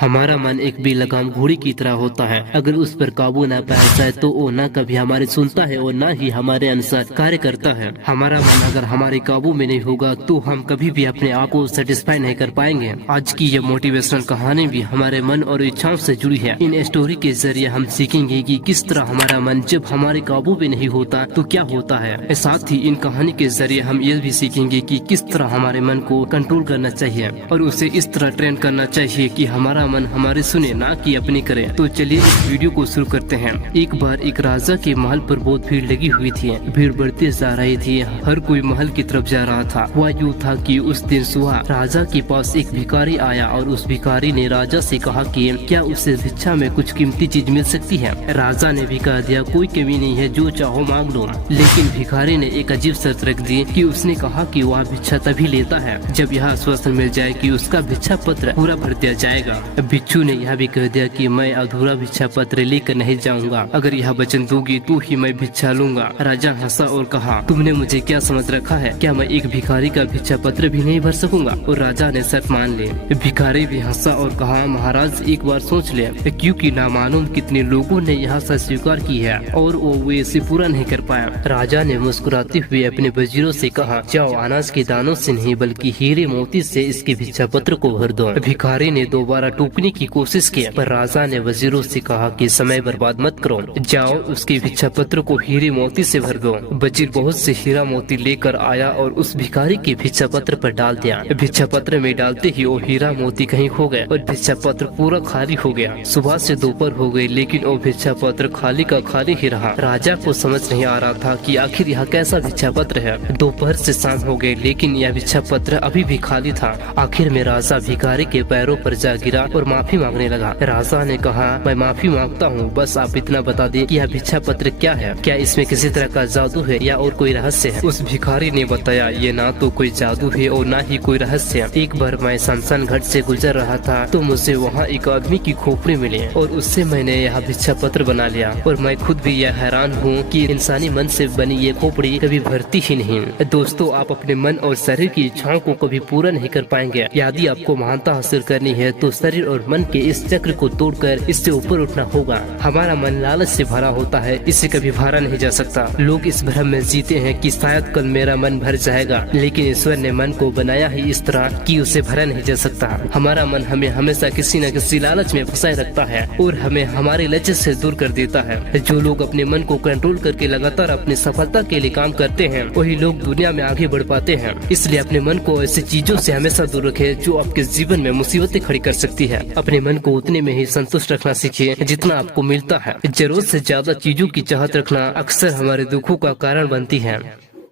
हमारा मन एक बेलगाम घोड़ी की तरह होता है। अगर उस पर काबू न पाया जाए तो वो न कभी हमारी सुनता है और न ही हमारे अनुसार कार्य करता है। हमारा मन अगर हमारे काबू में नहीं होगा तो हम कभी भी अपने आप को सेटिस्फाई नहीं कर पाएंगे। आज की यह मोटिवेशनल कहानी भी हमारे मन और इच्छाओं से जुड़ी है। इन स्टोरी के जरिए हम सीखेंगे कि किस तरह हमारा मन जब हमारे काबू में नहीं होता तो क्या होता है। साथ ही इन कहानी के जरिए हम यह भी सीखेंगे कि किस तरह हमारे मन को कंट्रोल करना चाहिए और उसे इस तरह ट्रेन करना चाहिए कि हमारा मन हमारे सुने ना कि अपनी करे। तो चलिए इस वीडियो को शुरू करते हैं। एक बार एक राजा के महल पर बहुत भीड़ लगी हुई थी। भीड़ बढ़ती जा रही थी, हर कोई महल की तरफ जा रहा था। वह यूँ था कि उस दिन सुबह राजा के पास एक भिखारी आया और उस भिखारी ने राजा से कहा कि क्या उसे भिक्षा में कुछ कीमती चीज मिल सकती है। राजा ने भी कह दिया कोई कमी नहीं है, जो चाहो मांग लो। लेकिन भिखारी ने एक अजीब शर्त रख दी कि उसने कहा कि वह भिक्षा तभी लेता है जब यह आश्वासन मिल जाए कि उसका भिक्षा पत्र पूरा भर दिया जाएगा। भिक्षु ने यह भी कह दिया कि मैं अधूरा भिक्षा पत्र लेकर नहीं जाऊंगा, अगर यह वचन दोगी तो ही मैं भिक्षा लूंगा। राजा हंसा और कहा तुमने मुझे क्या समझ रखा है, क्या मैं एक भिखारी का भिक्षा पत्र भी नहीं भर सकूंगा। और राजा ने शर्त मान ली। भिखारी भी हंसा और कहा महाराज एक बार सोच ले, क्योंकि ना मालूम कितने लोगों ने यह शर्त स्वीकार की है और वो इसे पूरा नहीं कर पाया। राजा ने मुस्कुराते हुए अपने वजीरों से कहा जाओ अनाज के दानों से नहीं बल्कि हीरे मोती से इसके भिक्षा पत्र को भर दो। भिखारी ने दोबारा टूकने की कोशिश की पर राजा ने वजीरों से कहा कि समय बर्बाद मत करो, जाओ उसके भिक्षा पत्र को हीरे मोती से भर दो। वजीर बहुत से हीरा मोती लेकर आया और उस भिखारी के भिक्षा पत्र पर डाल दिया। भिक्षा पत्र में डालते ही वो हीरा मोती कहीं खो गए और भिक्षा पत्र पूरा खाली हो गया। सुबह से दोपहर हो गई लेकिन वो भिक्षा पत्र खाली का खाली ही रहा। राजा को समझ नहीं आ रहा था कि आखिर यह कैसा भिक्षा पत्र है। दोपहर से शाम हो गई लेकिन यह भिक्षा पत्र अभी भी खाली था। आखिर में राजा भिखारी के पैरों पर जा गिरा और माफी मांगने लगा। राजा ने कहा मैं माफी मांगता हूँ, बस आप इतना बता दें कि यह भिक्षा पत्र क्या है, क्या इसमें किसी तरह का जादू है या और कोई रहस्य है। उस भिखारी ने बताया ये ना तो कोई जादू है और ना ही कोई रहस्य है। एक बार मैं शमशान घाट से गुजर रहा था तो मुझे वहाँ एक आदमी की खोपड़ी मिली और उससे मैंने यह भिक्षा पत्र बना लिया और मैं खुद भी यह हैरान हूँ कि इंसानी मन से बनी ये खोपड़ी कभी भरती ही नहीं। दोस्तों आप अपने मन और शरीर की इच्छाओं को कभी पूरा नहीं कर पाएंगे। यदि आपको महानता हासिल करनी है तो शरीर और मन के इस चक्र को तोड़कर इससे ऊपर उठना होगा। हमारा मन लालच से भरा होता है, इससे कभी भरा नहीं जा सकता। लोग इस भ्रम में जीते हैं कि शायद कल मेरा मन भर जाएगा, लेकिन ईश्वर ने मन को बनाया ही इस तरह कि उसे भरा नहीं जा सकता। हमारा मन हमें हमेशा किसी न किसी लालच में फंसाए रखता है और हमें हमारे लक्ष्य से दूर कर देता है। जो लोग अपने मन को कंट्रोल करके लगातार अपनी सफलता के लिए काम करते हैं वही लोग दुनिया में आगे बढ़ पाते हैं। इसलिए अपने मन को ऐसी चीजों से हमेशा दूर रखें जो आपके जीवन में मुसीबतें खड़ी कर सकती है। अपने मन को उतने में ही संतुष्ट रखना सीखिए जितना आपको मिलता है। जरूरत से ज्यादा चीजों की चाहत रखना अक्सर हमारे दुखों का कारण बनती है।